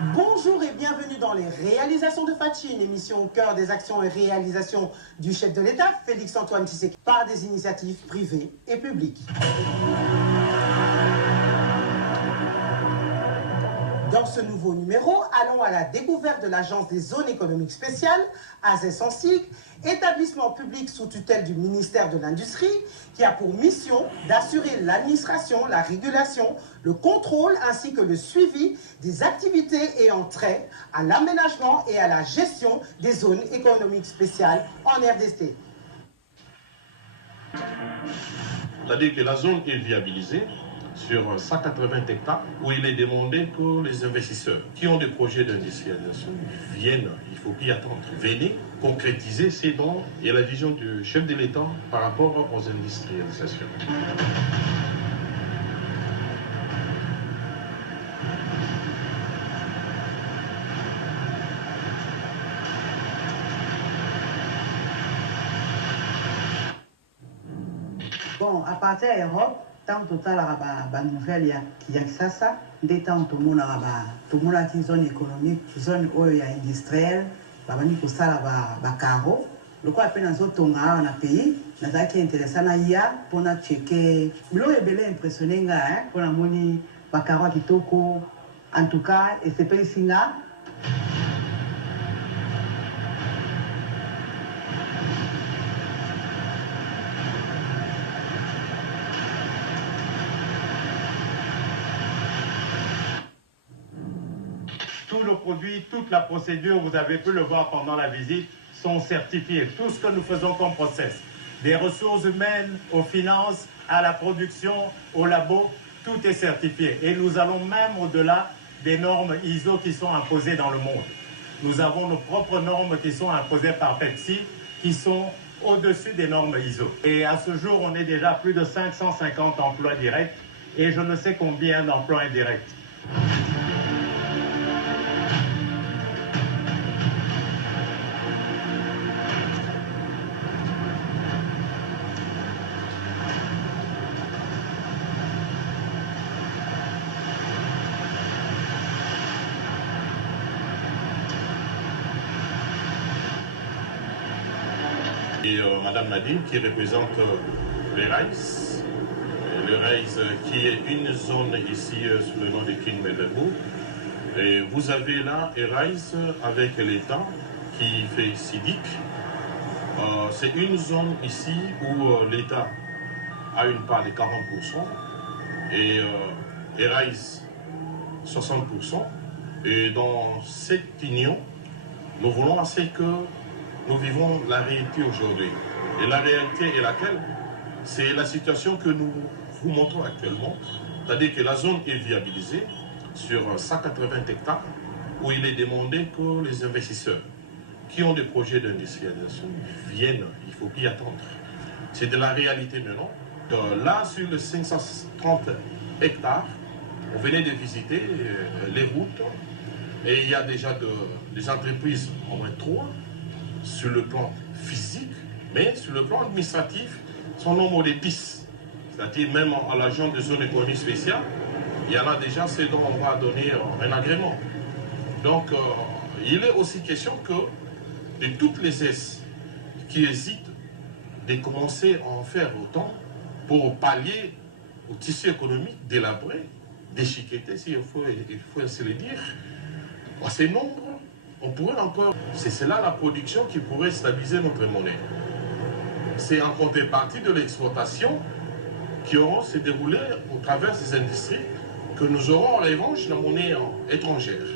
Bonjour et bienvenue dans les réalisations de Fatchi, une émission au cœur des actions et réalisations du chef de l'État, Félix-Antoine Tshisekedi, par des initiatives privées et publiques. Dans ce nouveau numéro, allons à la découverte de l'Agence des zones économiques spéciales, AZES-SIG, établissement public sous tutelle du ministère de l'Industrie, qui a pour mission d'assurer l'administration, la régulation, le contrôle ainsi que le suivi des activités ayant trait à l'aménagement et à la gestion des zones économiques spéciales en RDC. C'est-à-dire que la zone est viabilisée sur 180 hectares où il est demandé que les investisseurs qui ont des projets d'industrialisation viennent, il faut plus attendre, venez concrétiser ces dons et la vision du chef de l'État par rapport aux industrialisations. Bon, à partir de l'Europe, tant total la nouvelle qui y a ça, des temps tout le monde a une zone économique, zone industrielle, pour ça la carreau. Le quoi appelle dans autres dans le pays, dans un qui est intéressant pour checker. L'eau est belle impressionnée pour la moni la carreau qui toko. En tout cas, et c'est pas ici là. Tous nos produits, toute la procédure, vous avez pu le voir pendant la visite, sont certifiés. Tout ce que nous faisons comme process, des ressources humaines aux finances, à la production, au labo, tout est certifié. Et nous allons même au-delà des normes ISO qui sont imposées dans le monde. Nous avons nos propres normes qui sont imposées par Pepsi, qui sont au-dessus des normes ISO. Et à ce jour, on est déjà plus de 550 emplois directs et je ne sais combien d'emplois indirects. Et Madame Nadine qui représente les RAIS. Le RAIS qui est une zone ici sous le nom de Kinmelebu. Et vous avez là RAIS avec l'État qui fait SIDIC. C'est une zone ici où l'État a une part de 40% et RAIS 60%. Et dans cette union, nous voulons assez que nous vivons la réalité aujourd'hui. Et la réalité est laquelle? C'est la situation que nous vous montrons actuellement. C'est-à-dire que la zone est viabilisée sur 180 hectares où il est demandé que les investisseurs qui ont des projets d'industrialisation viennent. Il ne faut plus attendre. C'est de la réalité maintenant. Là, sur les 530 hectares, on venait de visiter les routes et il y a déjà des entreprises, au moins 3, sur le plan physique, mais sur le plan administratif, son nombre de 10. C'est-à-dire même à l'agent de zone économique spéciale, il y en a déjà ceux dont on va donner un agrément. Donc, il est aussi question que de toutes les S qui hésitent de commencer à en faire autant pour pallier au tissu économique délabré, déchiqueté, s'il faut ainsi le dire, à ces nombres, on pourrait encore... C'est cela la production qui pourrait stabiliser notre monnaie. C'est en contrepartie de l'exportation qui auront se déroulé au travers des industries que nous aurons en revanche la monnaie étrangère.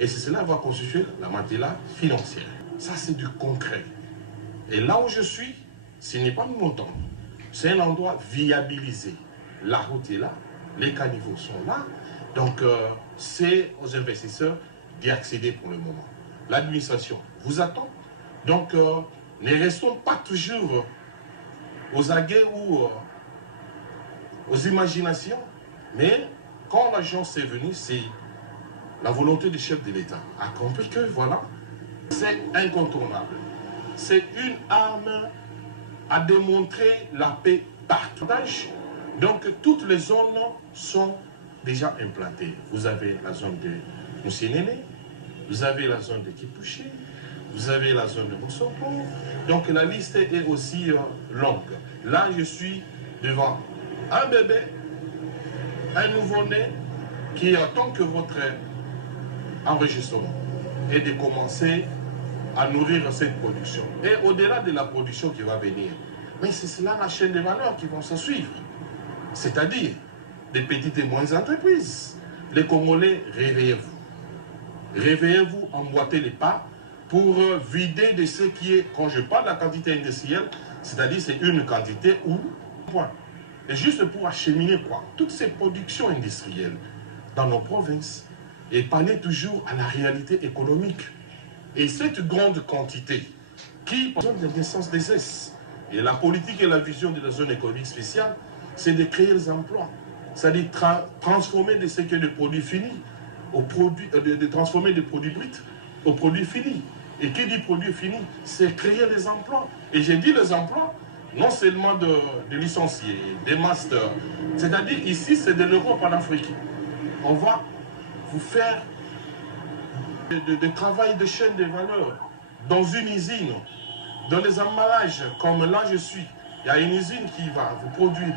Et c'est cela qui va constituer la matière financière. Ça, c'est du concret. Et là où je suis, ce n'est pas mon temps. C'est un endroit viabilisé. La route est là, les caniveaux sont là. Donc, c'est aux investisseurs d'y accéder pour le moment. L'administration vous attend. Donc, ne restons pas toujours aux aguets ou aux imaginations. Mais quand l'agence est venue, c'est la volonté du chef de l'État a compris que voilà, c'est incontournable. C'est une arme à démontrer la paix partout. Donc toutes les zones sont déjà implantées. Vous avez la zone de Moussinene, vous avez la zone de Kipouché, vous avez la zone de Mossopo. Donc la liste est aussi longue. Là, je suis devant un bébé, un nouveau-né qui attend que votre enregistrement et de commencer à nourrir cette production. Et au-delà de la production qui va venir, mais c'est cela la chaîne de valeur qui vont se suivre. C'est-à-dire des petites et moyennes entreprises. Les Congolais, réveillez-vous. Réveillez-vous, emboîtez les pas pour vider de ce qui est, quand je parle de la quantité industrielle, c'est-à-dire c'est une quantité ou point. Et juste pour acheminer quoi, toutes ces productions industrielles dans nos provinces et parler toujours à la réalité économique. Et cette grande quantité qui donne la naissance des S. Et la politique et la vision de la zone économique spéciale, c'est de créer des emplois. C'est-à-dire transformer de ce qui est des produits finis, de transformer des produits bruts aux produits finis. Et qui dit produits finis, c'est créer des emplois. Et j'ai dit les emplois, non seulement de licenciés, des masters. C'est-à-dire ici, c'est de l'Europe en Afrique. On va vous faire de travail de chaîne de valeur dans une usine, dans les emballages, comme là je suis. Il y a une usine qui va vous produire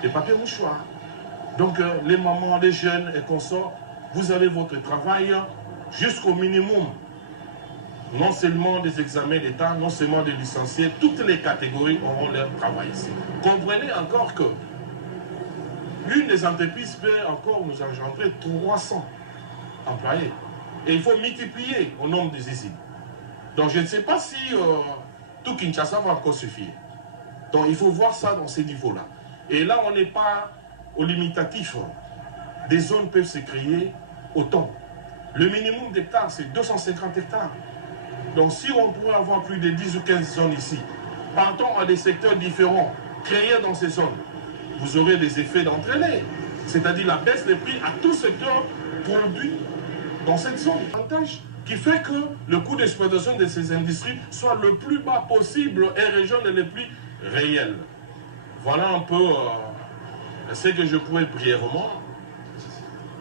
des papiers mouchoirs. Donc les mamans, les jeunes et consorts, vous avez votre travail jusqu'au minimum. Non seulement des examens d'État, non seulement des licenciés, toutes les catégories auront leur travail ici. Comprenez encore que l'une des entreprises peut encore nous engendrer 300 employés. Et il faut multiplier au nombre des usines. Donc je ne sais pas si tout Kinshasa va encore suffire. Donc il faut voir ça dans ces niveaux-là. Et là, on n'est pas au limitatif. Des zones peuvent se créer autant. Le minimum d'hectares, c'est 250 hectares. Donc si on pourrait avoir plus de 10 ou 15 zones ici, partons à des secteurs différents, créés dans ces zones, vous aurez des effets d'entraîner. C'est-à-dire la baisse des prix à tout secteur produit dans cette zone. Avantage qui fait que le coût d'exploitation de ces industries soit le plus bas possible et régionne les plus réels. Voilà un peu ce que je pourrais brièvement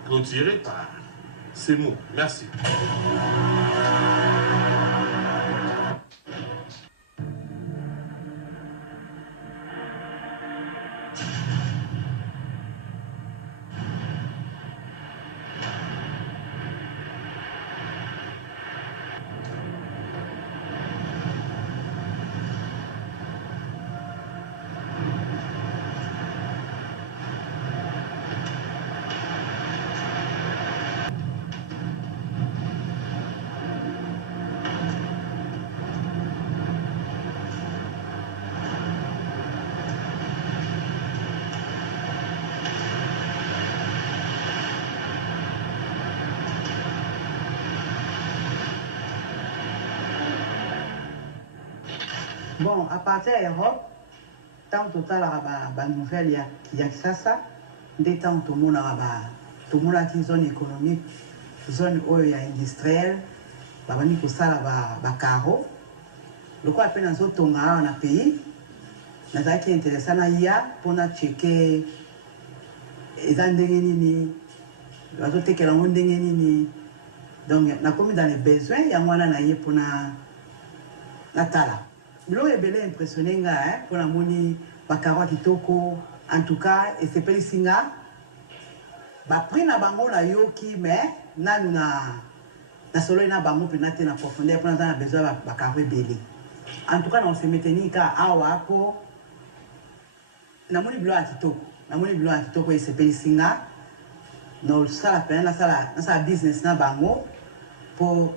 clôturer par ces mots. Merci. Bon, à partir de l'Europe, tant total la nouvelle il y a ça, des temps tout le monde a une zone économique, zone industrielle, babani ko sala ba carreau. Le quoi appelle dans autres tonga dans pays, na za qui intéressant na ya pour na checker ezandenge nini, bazo teke la ndenge nini. Donc na comme dans les besoins, ya mwana na ye pour na tala. Bilo ebele impressionné nga pour la moni bakaro kitoko en tout cas et c'est pas singa ba prix na bango na yoki mais nanu na solo na bango pe na te na profondeur pour na besoin bakaro ebele en tout cas on se maintenir ka awa ko na moni bilo kitoko et c'est pas singa no sala pe na sala business na bango pour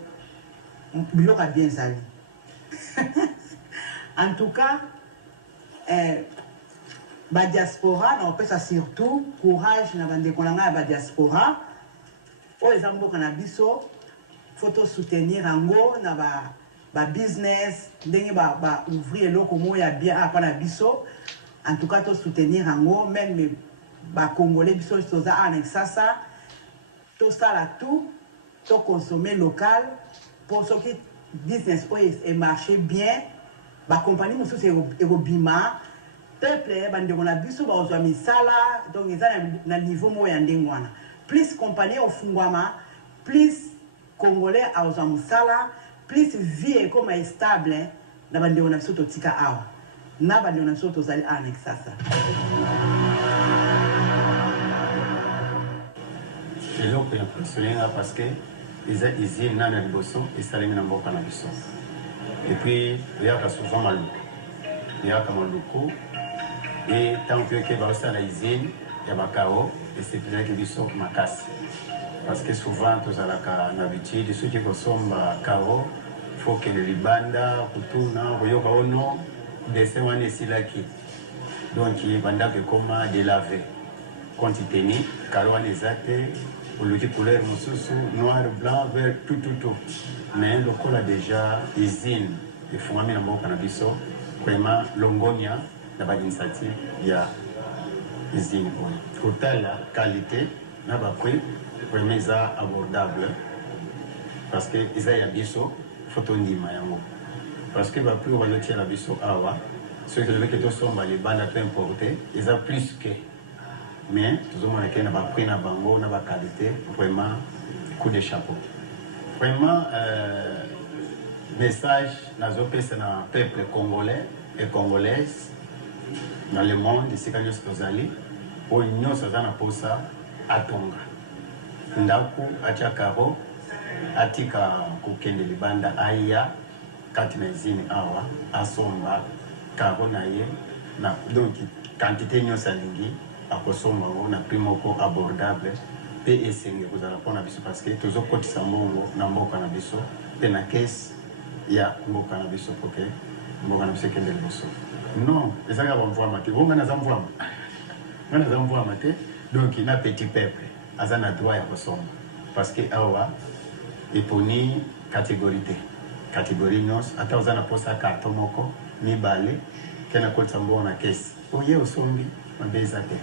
bilo ka bien sali. En tout cas, la diaspora, on peut ça surtout courage dans la diaspora. Par exemple, il faut soutenir en gros dans business, ouvrir le comment il y a bien à la biso. En tout cas, il faut soutenir en gros, même les Congolais, biso, ça, tout ça là, tout consommer local pour ce qui business et marcher bien. La compagnie mususu ekobima peuple bandeko na biso bazwa misala donc eza na niveau mo ya ndenge wana plus compagnie ofungwama plus congolais aozwa mosala plus vie ekoma stable na bandeko na biso totika awa na bandeko na biso tozali awa na Kisasa. eloko ya impressionner parce que eza usine nana liboso esalemi na mboka na biso epuis oyaka souvent maluku e ntango toyoke baosala usine ya bakao esepelaki biso makasi parce que souvent tozalaka na habitude soki kosomba kao faut kende libanda kutuna koyoka ono dessin wana esilaki donc bandako ekoma delave compte tenu karo wana eza te oluki couleur mosusu noir blanc vert tout mais lokola déjà usine efungami na mboka na biso vraiment longonia na bainitiative ya usine oyo kotala qualité na baprix vraiment eza abordable parce que eza ya biso foto ndima yango parce que baprix oyo bazotiela biso awa soki tozobeke tosomba libanda to importe eza plus que mais tozomona ke na baprix na bango na baqualité vraiment coup de chapeau vraiment message nazopesa na peuple congolais et congolaise dans le monde esika nyonso tozali oyo nyonso aza na posa atonga ndako atia karo atika kokende libanda aya kati na izini awa asomba karo na ye na donc quantité nyonso alingi akosomba ngo na prix moko abordable pe esenge kozala mpona biso parce que tozokotisa mbongo na mboka na biso pe na kese ya mboka na biso poke mboka na biso ekende liboso non ezaka bamvwama te bonga naza mvwama te donc na petit peuple aza na droit ya kosomba parce que awa eponi catégorie nyonso ata oza na posa karton moko mibale ke na kotisa mbongo na kese oye osombi mabe eza te.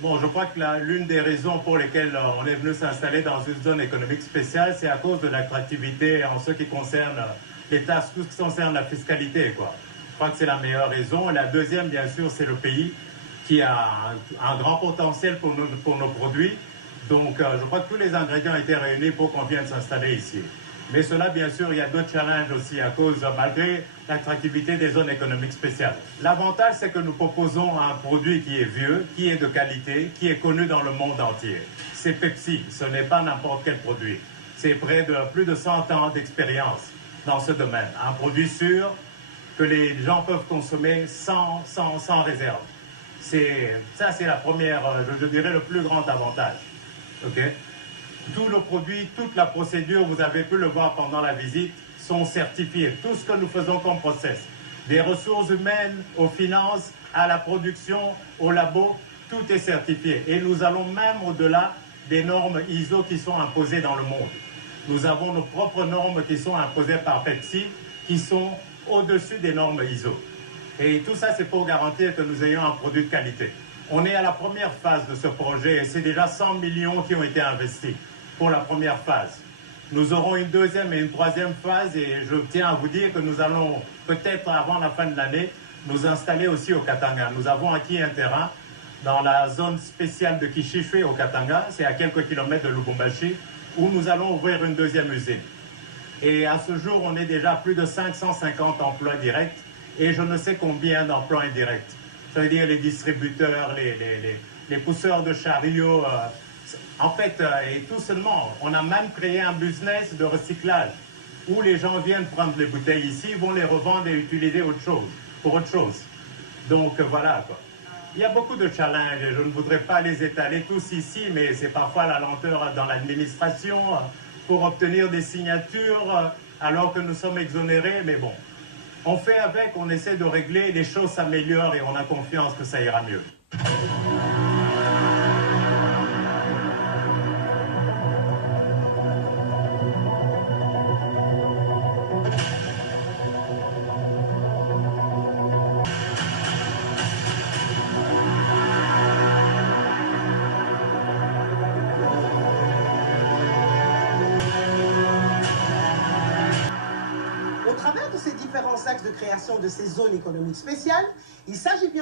Bon, je crois que l'une des raisons pour lesquelles on est venu s'installer dans une zone économique spéciale, c'est à cause de l'attractivité en ce qui concerne les taxes, tout ce qui concerne la fiscalité, quoi. Je crois que c'est la meilleure raison. La deuxième, bien sûr, c'est le pays qui a un grand potentiel pour nos produits. Donc, je crois que tous les ingrédients étaient réunis pour qu'on vienne s'installer ici. Mais cela, bien sûr, il y a d'autres challenges aussi à cause, malgré l'attractivité des zones économiques spéciales. L'avantage, c'est que nous proposons un produit qui est vieux, qui est de qualité, qui est connu dans le monde entier. C'est Pepsi, ce n'est pas n'importe quel produit. C'est près de plus de 100 ans d'expérience dans ce domaine. Un produit sûr que les gens peuvent consommer sans réserve. Ça, c'est la première, je dirais, le plus grand avantage. Okay? Tous nos produits, toute la procédure, vous avez pu le voir pendant la visite, sont certifiés. Tout ce que nous faisons comme process, des ressources humaines, aux finances, à la production, au labo, tout est certifié. Et nous allons même au-delà des normes ISO qui sont imposées dans le monde. Nous avons nos propres normes qui sont imposées par Pepsi, qui sont au-dessus des normes ISO. Et tout ça, c'est pour garantir que nous ayons un produit de qualité. On est à la première phase de ce projet et c'est déjà 100 millions qui ont été investis pour la première phase. Nous aurons une deuxième et une troisième phase et je tiens à vous dire que nous allons peut-être avant la fin de l'année nous installer aussi au Katanga. Nous avons acquis un terrain dans la zone spéciale de Kishife au Katanga, c'est à quelques kilomètres de Lubumbashi, où nous allons ouvrir une deuxième usine. Et à ce jour, on est déjà à plus de 550 emplois directs et je ne sais combien d'emplois indirects. Ça veut dire les distributeurs, les pousseurs de chariots. En fait, et tout seulement, on a même créé un business de recyclage où les gens viennent prendre les bouteilles ici, vont les revendre et utiliser pour autre chose. Donc voilà, quoi. Il y a beaucoup de challenges et je ne voudrais pas les étaler tous ici, mais c'est parfois la lenteur dans l'administration pour obtenir des signatures alors que nous sommes exonérés, mais bon. On fait avec, on essaie de régler, les choses s'améliorent et on a confiance que ça ira mieux. Au travers de ces différents axes de création de ces zones économiques spéciales, il s'agit bien